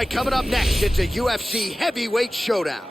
right, coming up next, it's a UFC heavyweight showdown.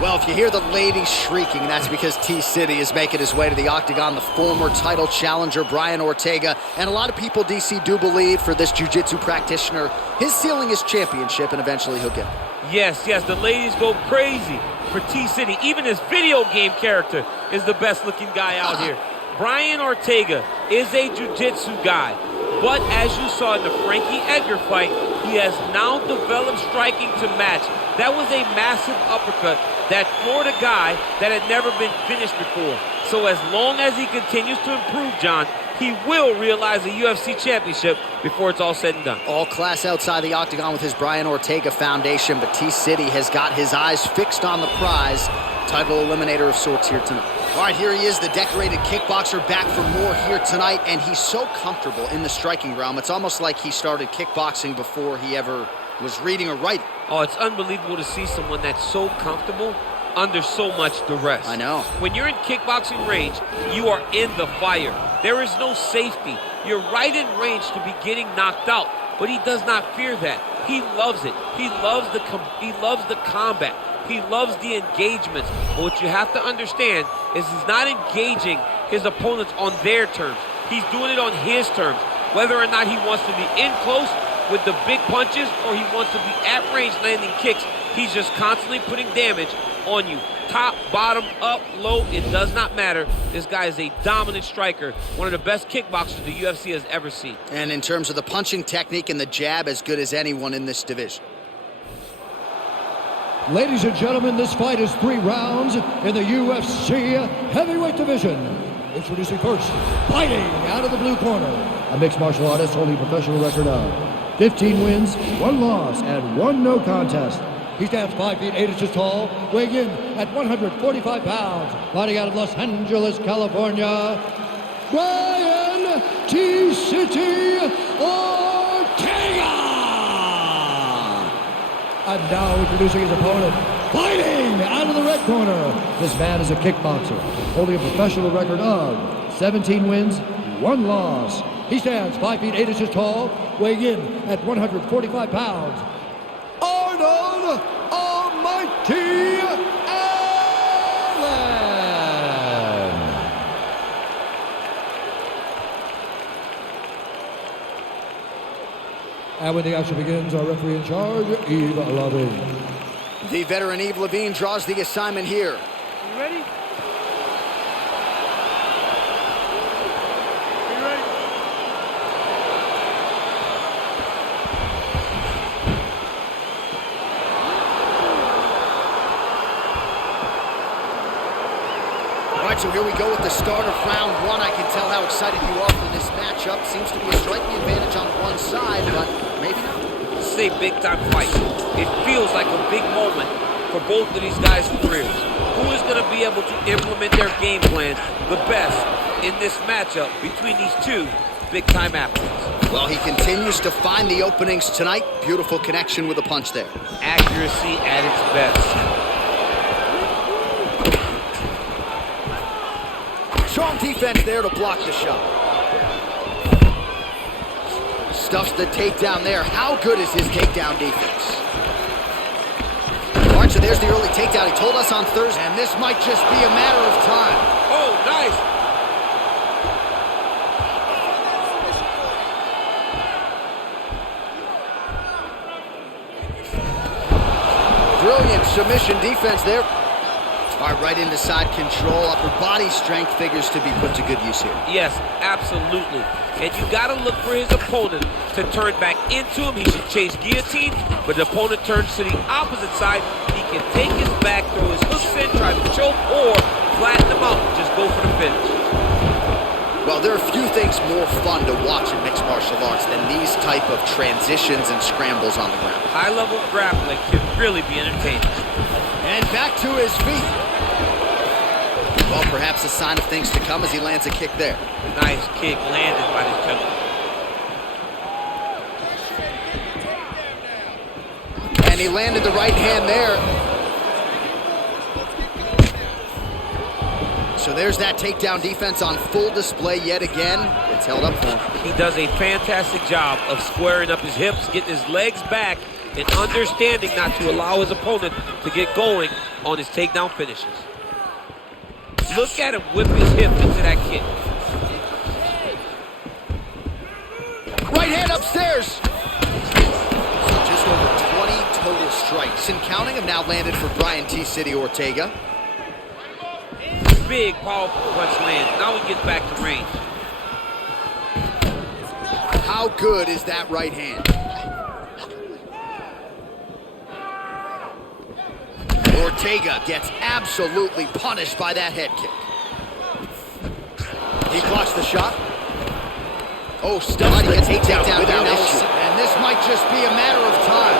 Well, if you hear the ladies shrieking, that's because T-City is making his way to the octagon, the former title challenger, Brian Ortega. And a lot of people, DC, do believe for this jiu-jitsu practitioner, his ceiling is championship, and eventually he'll get it. Yes, the ladies go crazy for T-City. Even his video game character is the best-looking guy out here. Brian Ortega is a jiu-jitsu guy. But as you saw in the Frankie Edgar fight, he has now developed striking to match. That was a massive uppercut that floored a guy that had never been finished before. So as long as he continues to improve, John, he will realize a UFC championship before it's all said and done. All class outside the octagon with his Brian Ortega foundation, but T-City has got his eyes fixed on the prize. Title eliminator of sorts here tonight. All right, here he is, the decorated kickboxer, back for more here tonight, and he's so comfortable in the striking realm. It's almost like he started kickboxing before he ever was reading or writing. Oh, it's unbelievable to see someone that's so comfortable under so much duress. I know. When you're in kickboxing range, you are in the fire. There is no safety. You're right in range to be getting knocked out, but he does not fear that. He loves it. He loves the combat. He loves the engagements. But what you have to understand is he's not engaging his opponents on their terms. He's doing it on his terms. Whether or not he wants to be in close with the big punches or he wants to be at range landing kicks, he's just constantly putting damage on you. Top, bottom, up, low, it does not matter. This guy is a dominant striker, one of the best kickboxers the UFC has ever seen. And in terms of the punching technique and the jab, as good as anyone in this division. Ladies and gentlemen, this fight is 3 rounds in the UFC heavyweight division. Introducing first, fighting out of the blue corner, a mixed martial artist holding a professional record of 15 wins, 1 loss, and 1 no contest. He stands 5 feet 8 inches tall, weighing in at 145 pounds, fighting out of Los Angeles, California, Brian T-City Ortega! And now introducing his opponent, fighting out of the red corner. This man is a kickboxer, holding a professional record of 17 wins, 1 loss. He stands 5 feet 8 inches tall, weighing in at 145 pounds. Arnold Almighty Allen! And when the action begins, our referee in charge, Yves Levine. The veteran Yves Levine draws the assignment here. You ready? So here we go with the start of round 1. I can tell how excited you are for this matchup. Seems to be a striking advantage on one side, but maybe not. This is a big-time fight. It feels like a big moment for both of these guys' careers. Who is going to be able to implement their game plan the best in this matchup between these two big-time athletes? Well, he continues to find the openings tonight. Beautiful connection with a punch there. Accuracy at its best. Strong defense there to block the shot. Stuffs the takedown there. How good is his takedown defense? All right, so there's the early takedown. He told us on Thursday, and this might just be a matter of time. Oh, nice. Brilliant submission defense there. All right, right into side control. Upper body strength figures to be put to good use here. Yes, absolutely. And you got to look for his opponent to turn back into him. He should chase guillotine, but the opponent turns to the opposite side. He can take his back, throw his hooks in, try to choke, or flatten him out. Just go for the finish. Well, there are few things more fun to watch in mixed martial arts than these type of transitions and scrambles on the ground. High-level grappling can really be entertaining. And back to his feet. Well, perhaps a sign of things to come as he lands a kick there. Nice kick landed by this gentleman. And he landed the right hand there. So there's that takedown defense on full display yet again. It's held up for him. He does a fantastic job of squaring up his hips, getting his legs back, and understanding not to allow his opponent to get going on his takedown finishes. Look at him whip his hip into that kick. Right hand upstairs. So just over 20 total strikes, and counting have now landed for Brian T-City Ortega. Big, powerful punch lands. Now he gets back to range. How good is that right hand? Ortega gets absolutely punished by that head kick. He blocks the shot. Oh, stunned the takedown without issue. And this might just be a matter of time.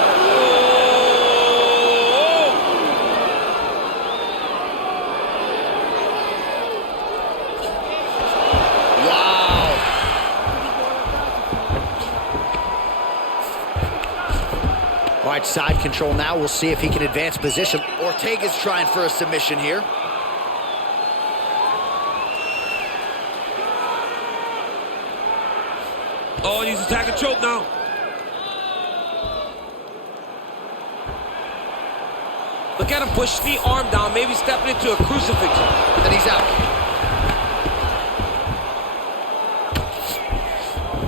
All right, side control now. We'll see if he can advance position. Ortega's trying for a submission here. Oh, and he's attacking choke now. Look at him push the arm down, maybe stepping into a crucifixion. And he's out.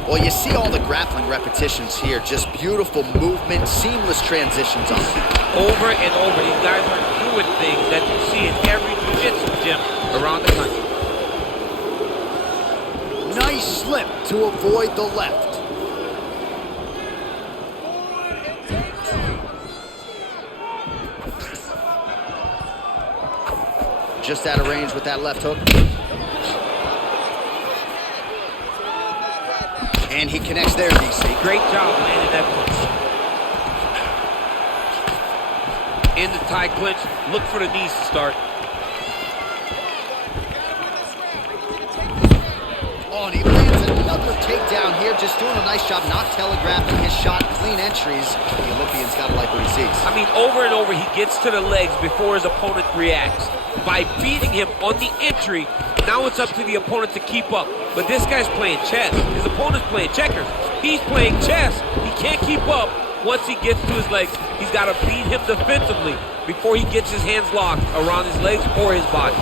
Well, you see all the grappling repetitions here. Just beautiful movement, seamless transitions on it. Over and over, these guys are doing things that you see in every jiu-jitsu gym around the country. Nice slip to avoid the left. Just out of range with that left hook. And he connects there, DC. Great job landing that punch. In the tie clinch, look for the knees to start. Oh, and he lands another takedown here, just doing a nice job not telegraphing his shot. Clean entries. The Olympian's got to like what he sees. I mean, over and over, he gets to the legs before his opponent reacts. By beating him on the entry, now it's up to the opponent to keep up. But this guy's playing chess. His opponent's playing checkers. He's playing chess. He can't keep up. Once he gets to his legs, he's got to beat him defensively before he gets his hands locked around his legs or his body.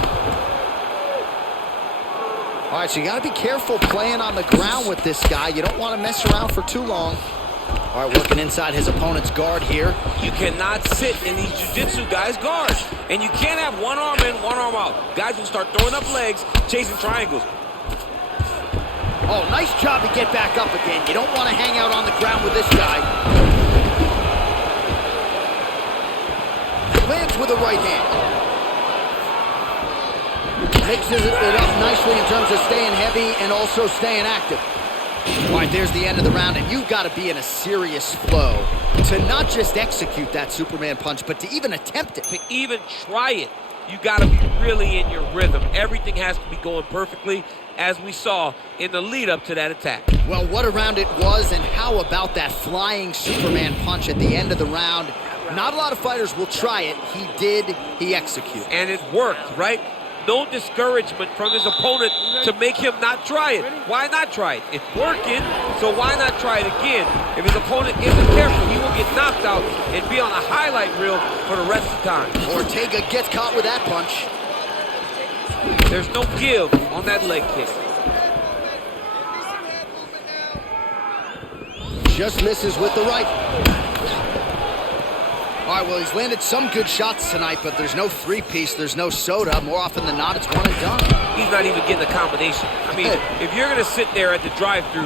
All right, so you got to be careful playing on the ground with this guy. You don't want to mess around for too long. All right, working inside his opponent's guard here. You cannot sit in these jiu-jitsu guys' guards. And you can't have one arm in, one arm out. Guys will start throwing up legs, chasing triangles. Oh, nice job to get back up again. You don't want to hang out on the ground with this guy. Lands with a right hand. Mixes it up nicely in terms of staying heavy and also staying active. All right, there's the end of the round, and you've got to be in a serious flow to not just execute that Superman punch, but to even attempt it. To even try it, you got to be really in your rhythm. Everything has to be going perfectly, as we saw in the lead up to that attack. Well, what a round it was, and how about that flying Superman punch at the end of the round? Not a lot of fighters will try it. He did, he executed. And it worked, right? No discouragement from his opponent to make him not try it. Why not try it? It's working, so why not try it again? If his opponent isn't careful, he will get knocked out and be on a highlight reel for the rest of the time. Ortega gets caught with that punch. There's no give on that leg kick. Just misses with the right. All right, well, he's landed some good shots tonight, but there's no three-piece, there's no soda. More often than not, it's one and done. He's not even getting a combination. I mean, if you're going to sit there at the drive-thru,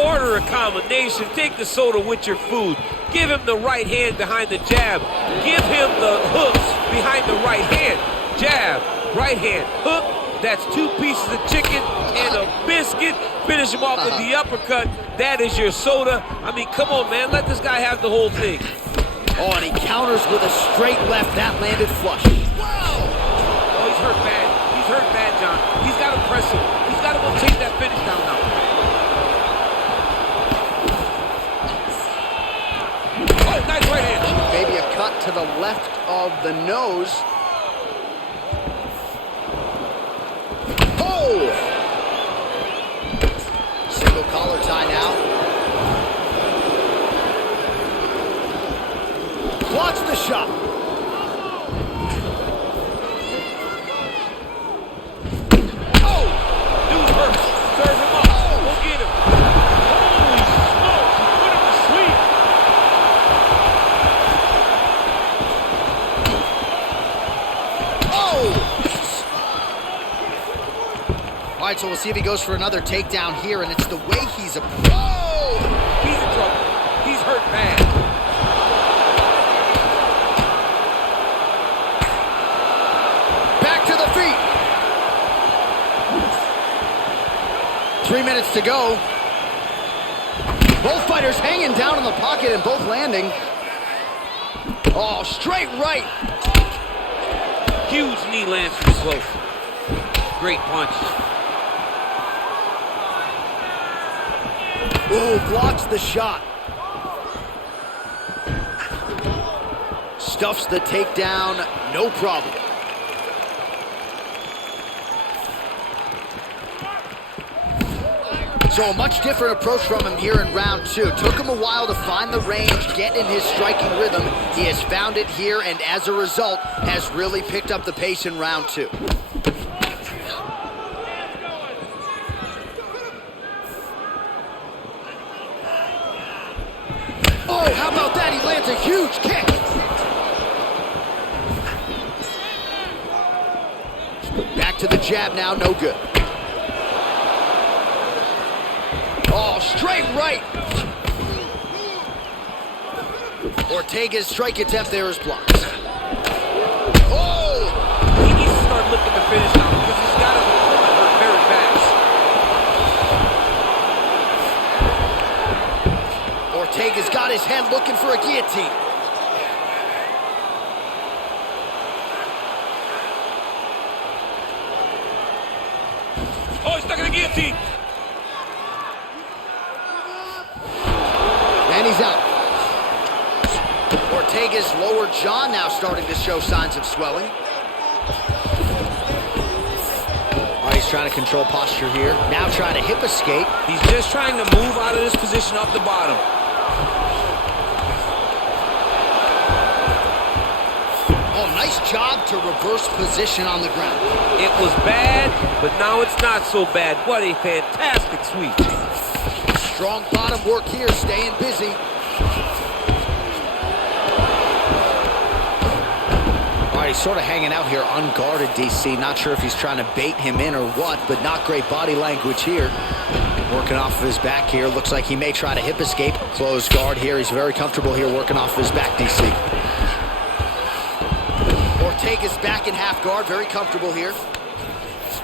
order a combination, take the soda with your food, give him the right hand behind the jab, give him the hooks behind the right hand, jab, right hand, hook. That's 2 pieces of chicken and a biscuit. Finish him off with the uppercut. That is your soda. I mean, come on, man. Let this guy have the whole thing. Oh, and he counters with a straight left. That landed flush. Wow. Oh, he's hurt bad. He's hurt bad, John. He's got to press him. He's got to go take that finish down now. Oh, nice right hand. Maybe a cut to the left of the nose. Single collar tie now. Blocks the shot. Oh! Dude hurt. Serve him up. Go get him. Holy smokes. He put him to sleep. Oh! All right, so we'll see if he goes for another takedown here, and it's the way he's oh! He's in trouble. He's hurt bad. Back to the feet. 3 minutes to go. Both fighters hanging down in the pocket and both landing. Oh, straight right. Huge knee lands from close. Great punch. Ooh, blocks the shot. Stuffs the takedown, no problem. So a much different approach from him here in round 2. Took him a while to find the range, get in his striking rhythm. He has found it here, and as a result, has really picked up the pace in round 2. Oh, how about that? He lands a huge kick. Back to the jab now, no good. Oh, straight right. Ortega's strike attempt there is blocked. Oh! He needs to start looking to finish now because he's got his opponent hurt very fast. Ortega's got his head looking for a guillotine. Oh, he's stuck in the guillotine. And he's out. Ortega's lower jaw now starting to show signs of swelling. Oh, he's trying to control posture here. Now trying to hip escape. He's just trying to move out of this position off the bottom. Oh, nice job to reverse position on the ground. It was bad, but now it's not so bad. What a fantastic sweep. Strong bottom work here, staying busy. All right, he's sort of hanging out here unguarded, DC. Not sure if he's trying to bait him in or what, but not great body language here. Working off of his back here. Looks like he may try to hip escape. Closed guard here. He's very comfortable here working off of his back, DC. Ortega's back in half guard. Very comfortable here.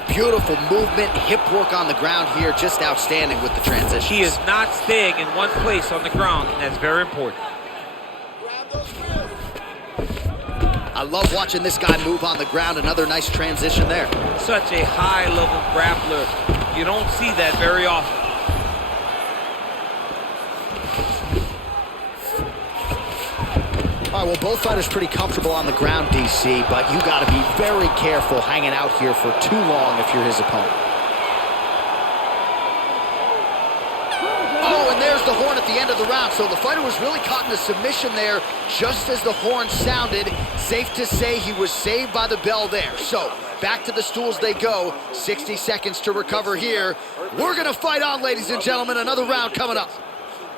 Beautiful movement, hip work on the ground here. Just outstanding with the transition. He is not staying in one place on the ground, and that's very important. I love watching this guy move on the ground. Another nice transition there. Such a high-level grappler. You don't see that very often. All right, well, both fighters pretty comfortable on the ground, DC, but you got to be very careful hanging out here for too long if you're his opponent. Oh, and there's the horn at the end of the round. So the fighter was really caught in a submission there just as the horn sounded. Safe to say he was saved by the bell there. So back to the stools they go. 60 seconds to recover here. We're going to fight on, ladies and gentlemen. Another round coming up.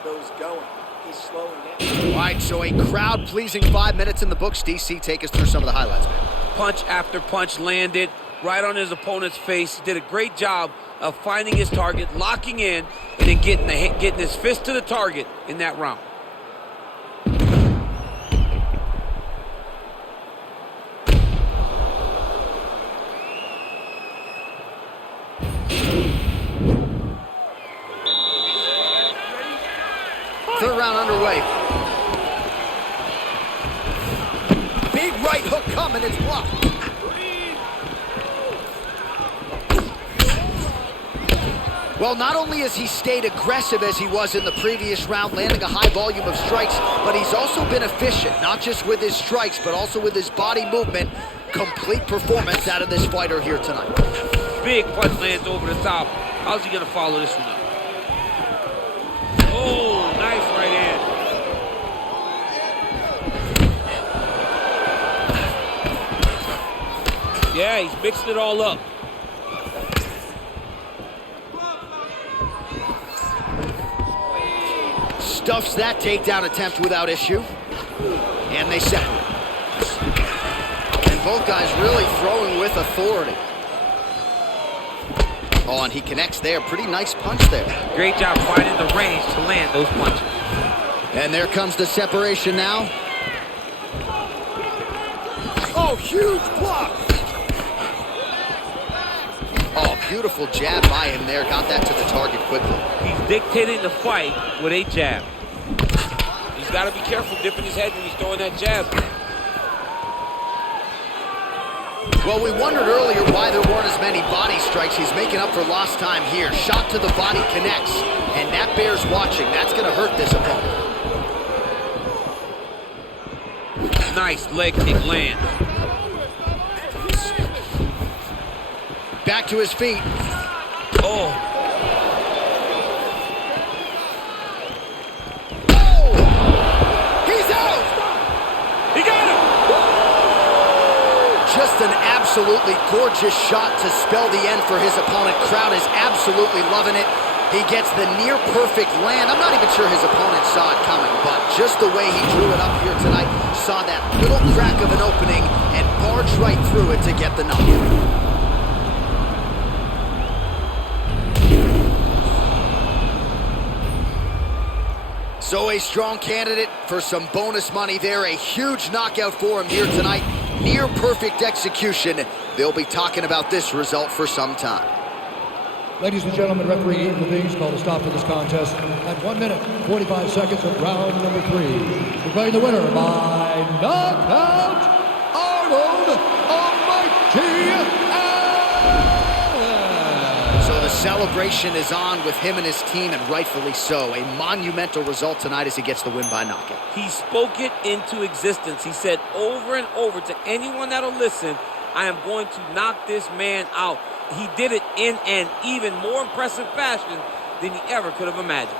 Those going. He's slowing down. All right, so a crowd-pleasing 5 minutes in the books. DC, take us through some of the highlights, man. Punch after punch landed right on his opponent's face. He did a great job of finding his target, locking in, and then getting his fist to the target in that round. Third round underway. Big right hook coming, it's blocked. Well, not only has he stayed aggressive as he was in the previous round, landing a high volume of strikes, but he's also been efficient, not just with his strikes, but also with his body movement. Complete performance out of this fighter here tonight. Big punch lands over the top. How's he going to follow this one up? Oh, nice right hand. Yeah, he's mixed it all up. Stuffs that takedown attempt without issue. And they separate. And both guys really throwing with authority. Oh, and he connects there. Pretty nice punch there. Great job finding the range to land those punches. And there comes the separation now. Oh, huge block. Oh, beautiful jab by him there. Got that to the target quickly. He's dictating the fight with a jab. He's got to be careful dipping his head when he's throwing that jab. Well, we wondered earlier why there weren't as many body strikes. He's making up for lost time here. Shot to the body connects, and that bears watching. That's going to hurt this opponent. Nice leg kick land. Back to his feet. Oh. He's out! He got him! Just an absolutely gorgeous shot to spell the end for his opponent. Crowd is absolutely loving it. He gets the near-perfect land. I'm not even sure his opponent saw it coming, but just the way he drew it up here tonight, saw that little crack of an opening and barged right through it to get the knockout. So a strong candidate for some bonus money there. A huge knockout for him here tonight. Near perfect execution. They'll be talking about this result for some time. Ladies and gentlemen, referee Ian Levine called a stop to this contest at 1 minute, 45 seconds of round number 3. Declaring the winner by knockout, Arnold So the celebration is on with him and his team, and rightfully so. A monumental result tonight as he gets the win by knockout. He spoke it into existence. He said over and over to anyone that'll listen, I am going to knock this man out. He did it in an even more impressive fashion than he ever could have imagined.